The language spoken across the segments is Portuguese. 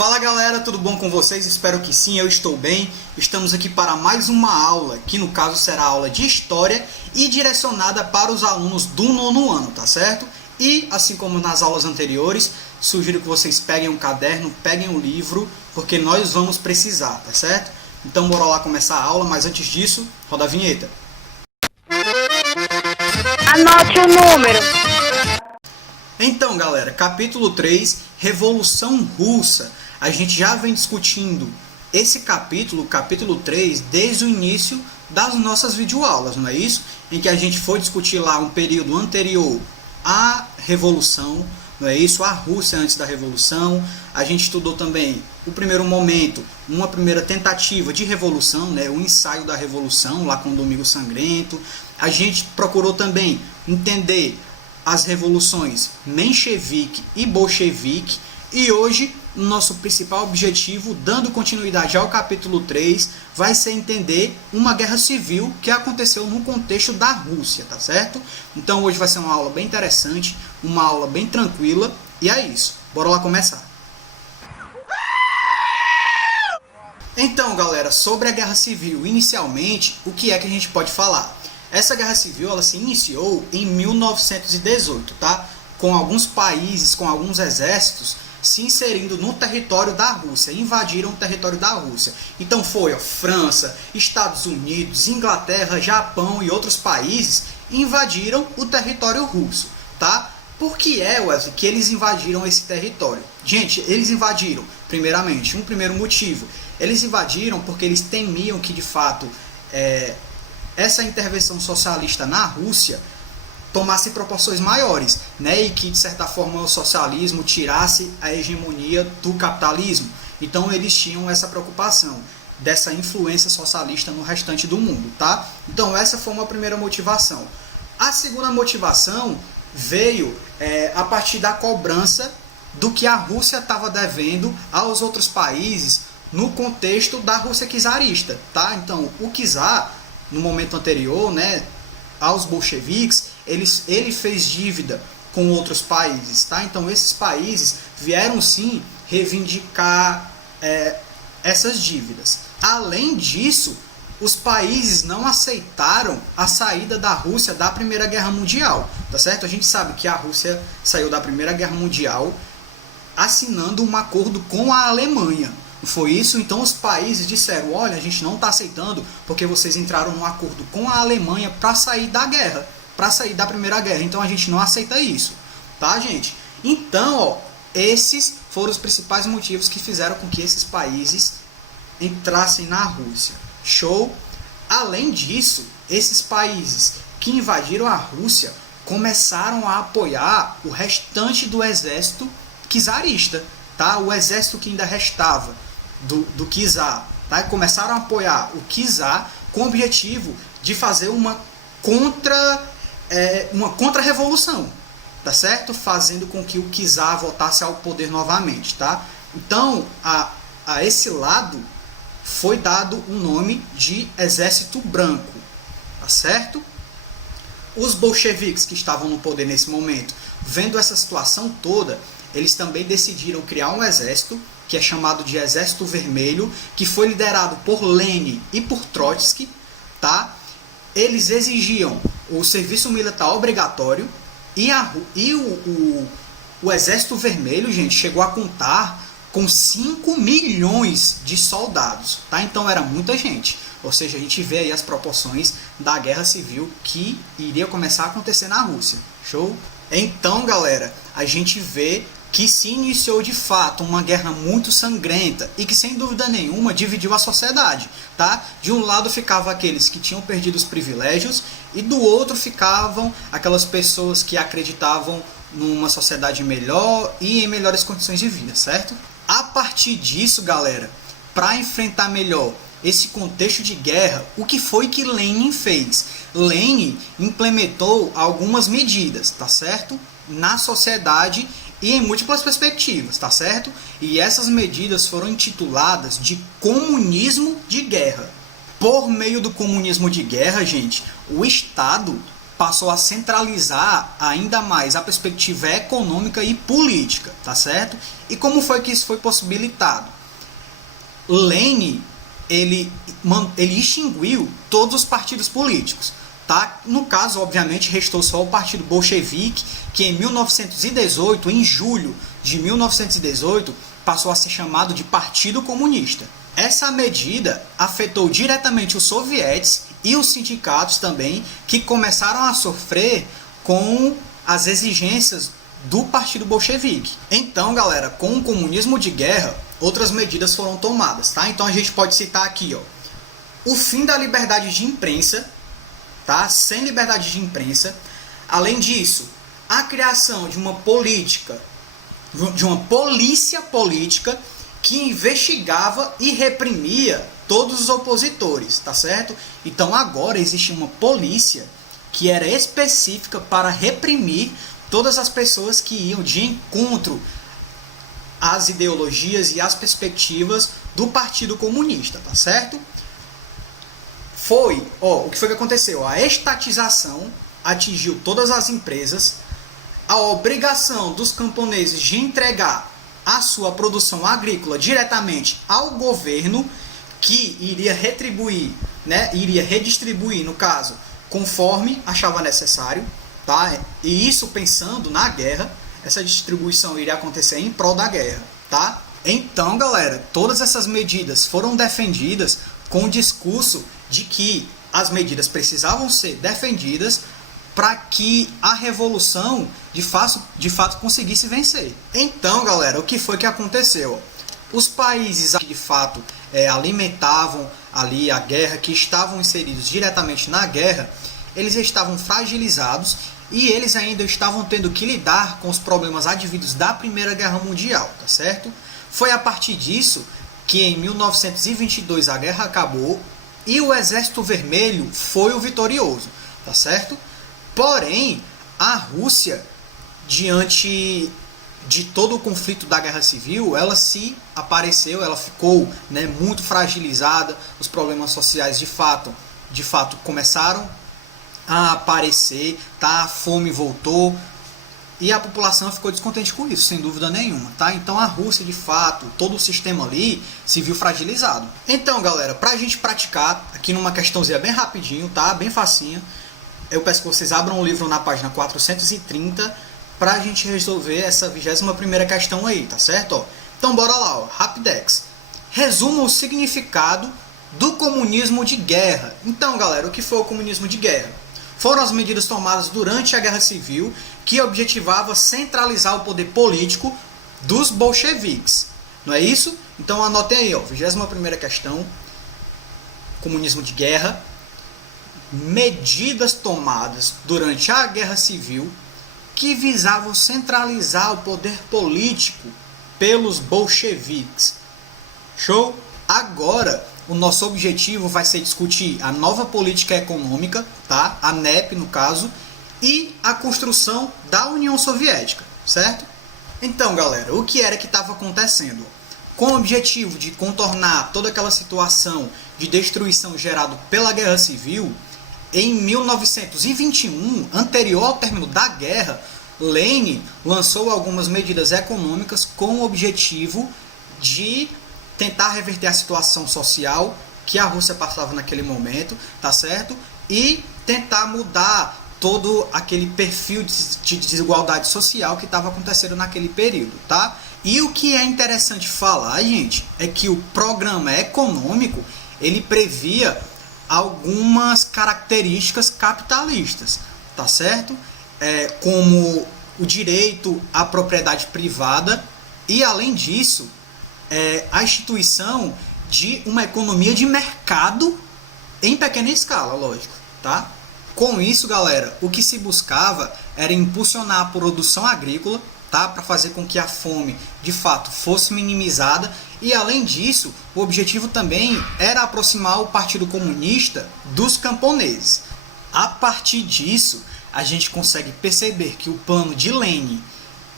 Fala galera, tudo bom com vocês? Espero que sim, eu estou bem. Estamos aqui para mais uma aula, que no caso será aula de História e direcionada para os alunos do nono ano, tá certo? E assim como nas aulas anteriores, sugiro que vocês peguem um caderno, peguem um livro, porque nós vamos precisar, tá certo? Então bora lá começar a aula, mas antes disso, roda a vinheta. Anote o número. Então galera, capítulo 3, Revolução Russa. A gente já vem discutindo esse capítulo, capítulo 3, desde o início das nossas videoaulas, não é isso? Em que a gente foi discutir lá um período anterior à Revolução, não é isso? A Rússia antes da Revolução. A gente estudou também o primeiro momento, uma primeira tentativa de revolução, né? O ensaio da Revolução, lá com o Domingo Sangrento. A gente procurou também entender as revoluções menchevique e bolchevique. E hoje, o nosso principal objetivo, dando continuidade ao capítulo 3, vai ser entender uma guerra civil que aconteceu no contexto da Rússia, tá certo? Então hoje vai ser uma aula bem interessante, uma aula bem tranquila, e é isso. Bora lá começar. Então galera, sobre a guerra civil, inicialmente, o que é que a gente pode falar? Essa guerra civil ela se iniciou em 1918, tá? Com alguns países, com alguns exércitos se inserindo no território da Rússia, invadiram o território da Rússia. Então foi França, Estados Unidos, Inglaterra, Japão e outros países invadiram o território russo, tá? Por que é, Wesley, que eles invadiram esse território? Gente, eles invadiram, primeiramente, um primeiro motivo, eles invadiram porque eles temiam que de fato essa intervenção socialista na Rússia tomasse proporções maiores, né? E que de certa forma o socialismo tirasse a hegemonia do capitalismo. Então eles tinham essa preocupação dessa influência socialista no restante do mundo, tá? Então essa foi uma primeira motivação. A segunda motivação veio a partir da cobrança do que a Rússia estava devendo aos outros países no contexto da Rússia czarista, tá? Então o czar, no momento anterior, né, aos bolcheviques, ele fez dívida com outros países, tá? Então esses países vieram sim reivindicar essas dívidas. Além disso, os países não aceitaram a saída da Rússia da Primeira Guerra Mundial, tá certo? A gente sabe que a Rússia saiu da Primeira Guerra Mundial assinando um acordo com a Alemanha. Foi isso? Então os países disseram, olha, a gente não está aceitando porque vocês entraram num acordo com a Alemanha para sair da guerra, para sair da Primeira Guerra, então a gente não aceita isso, tá, gente? Então, ó, esses foram os principais motivos que fizeram com que esses países entrassem na Rússia. Show? Além disso, esses países que invadiram a Rússia começaram a apoiar o restante do exército czarista, tá? O exército que ainda restava do czar, tá? Começaram a apoiar o czar com o objetivo de fazer uma contra-revolução, tá certo? Fazendo com que o czar voltasse ao poder novamente, tá? Então, a esse lado foi dado o nome de Exército Branco, tá certo? Os bolcheviques que estavam no poder nesse momento, vendo essa situação toda, eles também decidiram criar um exército, que é chamado de Exército Vermelho, que foi liderado por Lenin e por Trotsky, tá? Eles exigiam o serviço militar obrigatório e o Exército Vermelho, gente, chegou a contar com 5 milhões de soldados, tá? Então era muita gente. Ou seja, a gente vê aí as proporções da guerra civil que iria começar a acontecer na Rússia. Show? Então, galera, a gente vê que se iniciou de fato uma guerra muito sangrenta e que sem dúvida nenhuma dividiu a sociedade, tá? De um lado ficavam aqueles que tinham perdido os privilégios e do outro ficavam aquelas pessoas que acreditavam numa sociedade melhor e em melhores condições de vida, certo? A partir disso, galera, para enfrentar melhor esse contexto de guerra, o que foi que Lenin fez? Lenin implementou algumas medidas, tá certo? Na sociedade e em múltiplas perspectivas, tá certo? E essas medidas foram intituladas de comunismo de guerra. Por meio do comunismo de guerra, gente, o Estado passou a centralizar ainda mais a perspectiva econômica e política, tá certo? E como foi que isso foi possibilitado? Lenin, ele extinguiu todos os partidos políticos, tá? No caso, obviamente, restou só o Partido Bolchevique, que em 1918, em julho de 1918, passou a ser chamado de Partido Comunista. Essa medida afetou diretamente os sovietes e os sindicatos também, que começaram a sofrer com as exigências do Partido Bolchevique. Então, galera, com o comunismo de guerra, outras medidas foram tomadas, tá? Então a gente pode citar aqui, ó, o fim da liberdade de imprensa, tá? Sem liberdade de imprensa. Além disso, a criação de uma polícia política que investigava e reprimia todos os opositores, tá certo? Então agora existe uma polícia que era específica para reprimir todas as pessoas que iam de encontro às ideologias e às perspectivas do Partido Comunista, tá certo? O que foi que aconteceu? A estatização atingiu todas as empresas, a obrigação dos camponeses de entregar a sua produção agrícola diretamente ao governo, que iria retribuir, né, iria redistribuir, no caso, conforme achava necessário, tá? E isso pensando na guerra, essa distribuição iria acontecer em prol da guerra, tá? Então, galera, todas essas medidas foram defendidas com o discurso de que as medidas precisavam ser defendidas para que a revolução de fato conseguisse vencer. Então, galera, o que foi que aconteceu? Os países que de fato alimentavam ali a guerra, que estavam inseridos diretamente na guerra, eles estavam fragilizados e eles ainda estavam tendo que lidar com os problemas advindos da Primeira Guerra Mundial, tá certo? Foi a partir disso que em 1922 a guerra acabou e o Exército Vermelho foi o vitorioso, tá certo? Porém, a Rússia, diante de todo o conflito da Guerra Civil, ela ficou, né, muito fragilizada, os problemas sociais de fato começaram a aparecer, tá? A fome voltou e a população ficou descontente com isso, sem dúvida nenhuma, tá? Então a Rússia, de fato, todo o sistema ali se viu fragilizado. Então, galera, pra gente praticar aqui numa questãozinha bem rapidinho, tá? Bem facinho, eu peço que vocês abram o livro na página 430 pra gente resolver essa 21ª questão aí, tá certo? Ó, então bora lá, ó, Rapidex. Resuma o significado do comunismo de guerra. Então, galera, o que foi o comunismo de guerra? Foram as medidas tomadas durante a Guerra Civil que objetivava centralizar o poder político dos bolcheviques. Não é isso? Então anotem aí, ó, 21ª questão. Comunismo de guerra. Medidas tomadas durante a Guerra Civil que visavam centralizar o poder político pelos bolcheviques. Show? Agora, o nosso objetivo vai ser discutir a nova política econômica, tá? A NEP, no caso, e a construção da União Soviética, certo? Então, galera, o que era que estava acontecendo? Com o objetivo de contornar toda aquela situação de destruição gerada pela Guerra Civil, em 1921, anterior ao término da guerra, Lenin lançou algumas medidas econômicas com o objetivo de tentar reverter a situação social que a Rússia passava naquele momento, tá certo? E tentar mudar todo aquele perfil de desigualdade social que estava acontecendo naquele período, tá? E o que é interessante falar, gente, é que o programa econômico, ele previa algumas características capitalistas, tá certo? Como o direito à propriedade privada e, além disso, a instituição de uma economia de mercado em pequena escala, lógico, tá? Com isso, galera, o que se buscava era impulsionar a produção agrícola, tá? Para fazer com que a fome, de fato, fosse minimizada. E, além disso, o objetivo também era aproximar o Partido Comunista dos camponeses. A partir disso, a gente consegue perceber que o plano de Lenin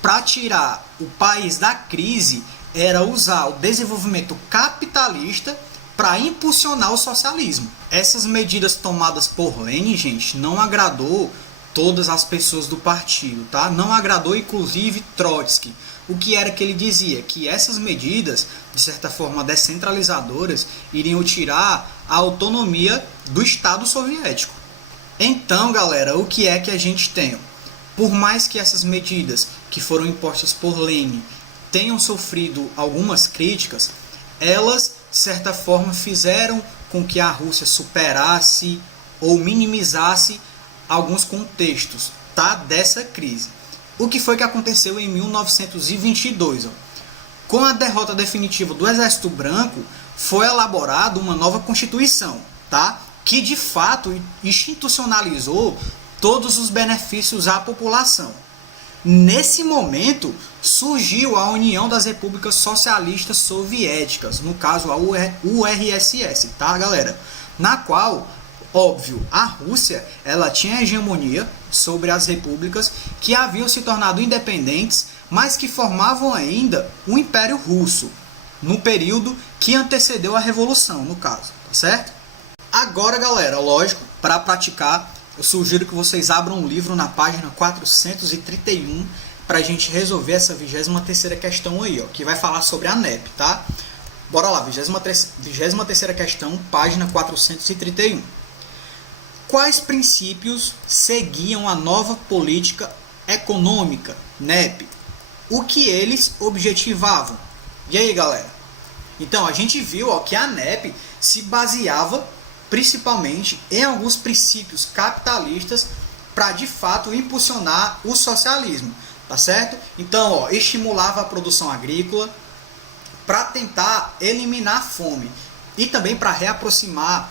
para tirar o país da crise era usar o desenvolvimento capitalista para impulsionar o socialismo. Essas medidas tomadas por Lenin, gente, não agradou todas as pessoas do partido, tá? Não agradou inclusive Trotsky. O que era que ele dizia? Que essas medidas, de certa forma descentralizadoras, iriam tirar a autonomia do Estado soviético. Então, galera, o que é que a gente tem? Por mais que essas medidas que foram impostas por Lenin tenham sofrido algumas críticas, elas, de certa forma, fizeram com que a Rússia superasse ou minimizasse alguns contextos, tá, dessa crise. O que foi que aconteceu em 1922? Com a derrota definitiva do Exército Branco, foi elaborada uma nova Constituição, tá, que de fato institucionalizou todos os benefícios à população. Nesse momento, surgiu a União das Repúblicas Socialistas Soviéticas, no caso a URSS, tá, galera? Na qual, óbvio, a Rússia ela tinha hegemonia sobre as repúblicas que haviam se tornado independentes, mas que formavam ainda o Império Russo, no período que antecedeu a Revolução, no caso, tá certo? Agora, galera, lógico, para praticar, eu sugiro que vocês abram um livro na página 431 para a gente resolver essa 23ª questão aí, ó, que vai falar sobre a NEP, tá? Bora lá, 23ª questão, página 431. Quais princípios seguiam a nova política econômica, NEP? O que eles objetivavam? E aí, galera? Então, a gente viu, ó, que a NEP se baseava principalmente em alguns princípios capitalistas para, de fato, impulsionar o socialismo, tá certo? Então, ó, estimulava a produção agrícola para tentar eliminar a fome e também para reaproximar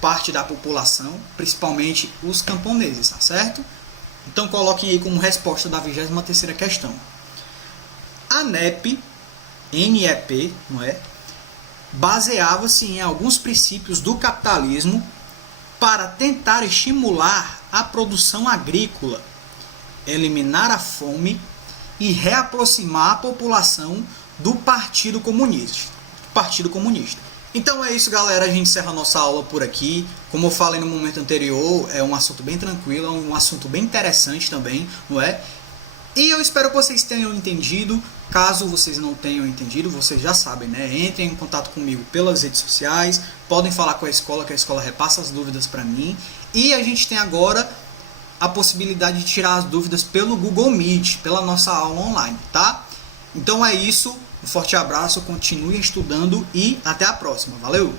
parte da população, principalmente os camponeses, tá certo? Então, coloquem aí como resposta da 23ª questão. A NEP, não é? Baseava-se em alguns princípios do capitalismo para tentar estimular a produção agrícola, eliminar a fome e reaproximar a população do Partido Comunista. Então é isso, galera, a gente encerra a nossa aula por aqui. Como eu falei no momento anterior, é um assunto bem tranquilo, é um assunto bem interessante também, não é? E eu espero que vocês tenham entendido. Caso vocês não tenham entendido, vocês já sabem, né? Entrem em contato comigo pelas redes sociais, podem falar com a escola, que a escola repassa as dúvidas para mim. E a gente tem agora a possibilidade de tirar as dúvidas pelo Google Meet, pela nossa aula online, tá? Então é isso, um forte abraço, continuem estudando e até a próxima. Valeu!